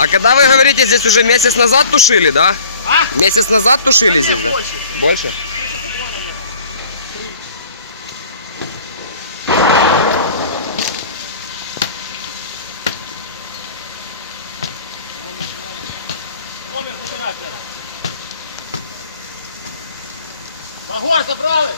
А когда вы говорите, здесь уже месяц назад тушили, да? А? Месяц назад тушили Да здесь? нет, больше. Больше? Огонь, заправить!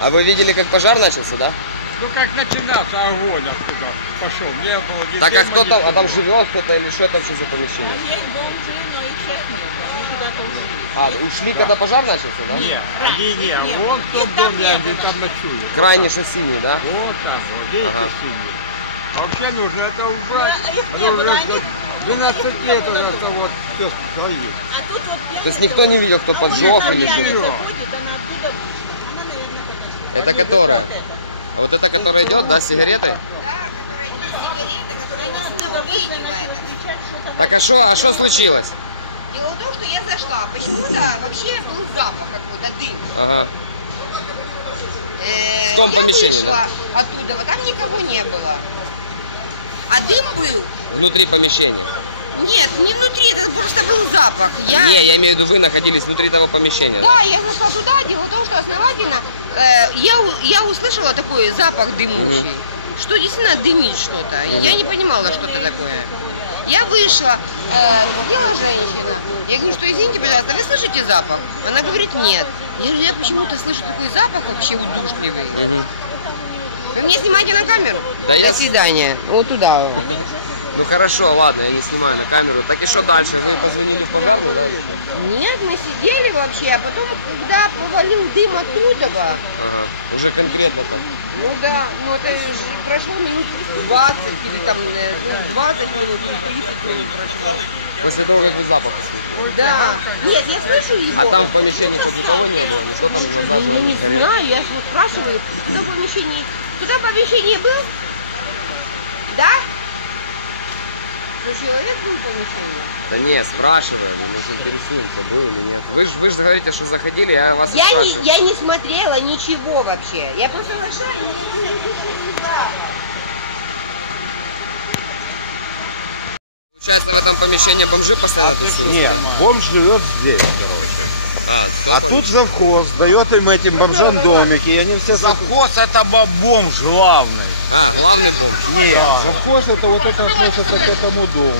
А вы видели, как пожар начался, да? Ну как начинался огонь оттуда пошел. Не было ни Так а кто там, а там живет кто-то или что это вообще за Там помещение? есть бомжи, но их сейчас нет. Они куда-то ушли. А, ушли, когда пожар начался, да? Не, Раньше они не. не. Вон в том там доме, не они там ночуют. Крайне там. синий, да? Вот там, вот, видите, Ага. синий. А вообще нужно это убрать. Да, их А не то было, уже они- вот 12 лет уже это вот все стоит. А тут вот пьяница, То есть никто не видел, кто поджег или что? она наверное, подошла. Это которая? Вот это. Вот это, которая идет, да, с сигаретой? Она оттуда вышла и начала кричать что-то. Так а что, а что случилось? Дело в том, что я зашла, почему-то вообще был запах какой-то, дым. Ага. Э, В том я помещении, вышла оттуда, вот там никого не было. А дым был? Внутри помещения. Нет, не внутри, это просто был запах. Я... Не, я имею в виду, вы находились внутри того помещения. Да, я зашла туда, дело в том, что основательно э, я, я услышала такой запах дымущий, что действительно дымит что-то. Я не понимала, что это такое. Я вышла, э, сидела женщина. Я говорю, что извините, пожалуйста, вы слышите запах? Она говорит, нет. Я говорю, я почему-то слышу такой запах вообще удушливый. Вы меня снимаете на камеру? Да я- До свидания. Вот туда. Ну хорошо, ладно, я не снимаю на камеру. Так и что дальше? Вы позвонили в пожарную, да? Нет, мы сидели вообще, а потом, когда повалил дым оттуда, Ага. Уже конкретно там. ну да, ну это же прошло минут 20 или там э, ну, 20 минут, или 30 минут прошло. После того, как вы запах. Да. Нет, я слышу его. А там в помещении хоть никого не было? Ну, что там Ну, не знаю, я спрашиваю, кто в помещении, кто в помещении был? Да? Ну, человек был. Да не, спрашиваю, мы же интересуемся, был или нет. Вы же вы ж говорите, что заходили, я вас Я не, я не смотрела ничего вообще. Я просто зашла и. Получается, в этом помещении бомжи постоянно тусуются? Нет, бомж живет здесь, короче. А, А тут завхоз дает им этим бомжам домики, и они все... Завхоз это бо- бомж главный. А, главный бомж. Нет, Да. завхоз это вот это относится к этому дому.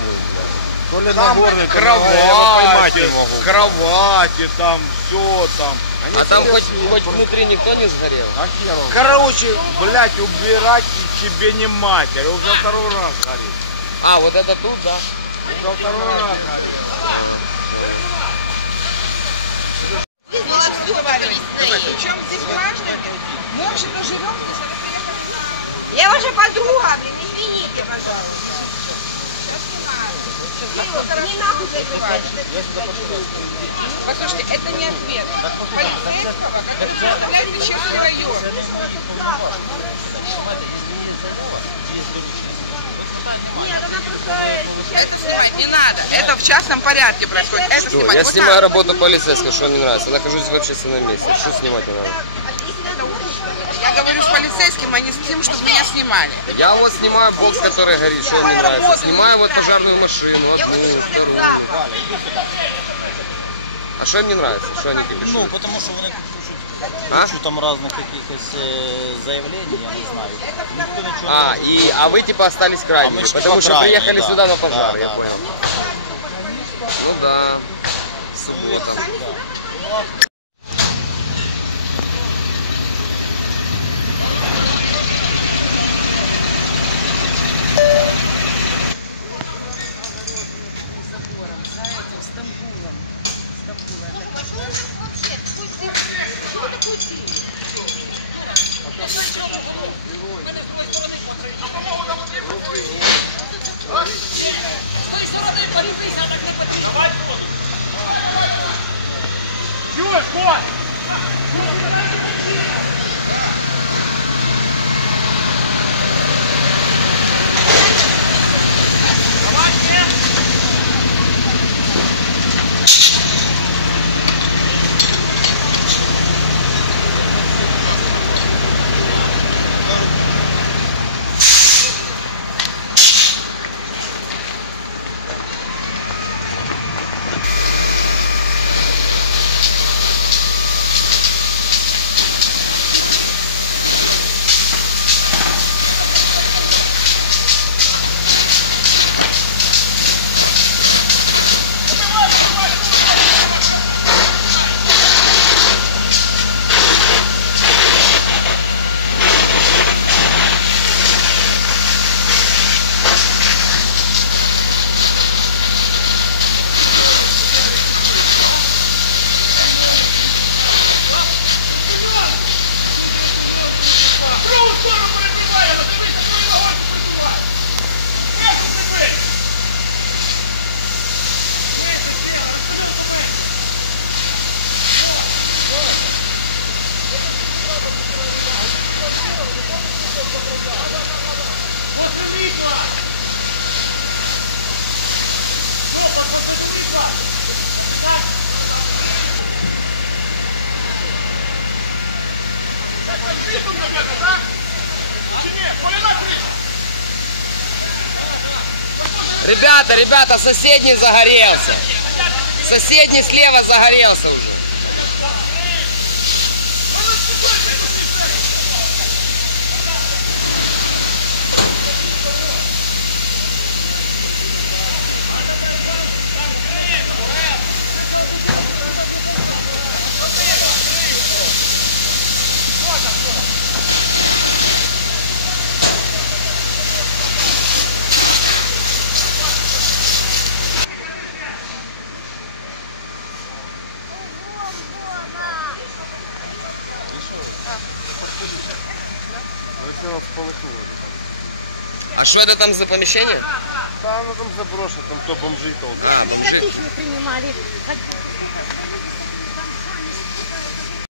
То ли Там поймать кровати, кровати, там все там. Они А там хоть, свет хоть внутри никто не сгорел? А. Короче, блядь, убирать тебе не матерь. Уже второй раз горит. А, вот это тут, да? Уже второй раз горит. В чем здесь важно? Может, поживем, Я ваша подруга, блин, извините, пожалуйста. Не нахуй забивать. Послушайте, это не ответ полицейского, который представляет Печерский район. Нет, она просто сейчас... Это снимать не надо. Это в частном порядке происходит. Это Что, снимать. я Вот снимаю так. работу полицейского, что не нравится. Нахожусь в общественном месте. Что снимать не надо? Я говорю с полицейским, а не с тем, чтобы меня снимали. Я вот снимаю бокс, который горит, что мне нравится. Снимаю вот пожарную машину, одну, вторую. А що їм не нравится? Що вони кипішують? Ну, потому що вони А? кучу там різних якихось е, заявлень, я не знаю. Ніхто нічого А, не и, а вы типа остались А крайними, мы ж потому типа что крайние, приехали да. сюда на пожар, Да, я да, понял. Ну да, суббота. Чуешь, Коль? После Ребята, ребята, соседний загорелся. Соседний слева загорелся уже. А что это там за помещение? Да, оно там заброшено, там то бомжи толкают. А, бомжи. принимали.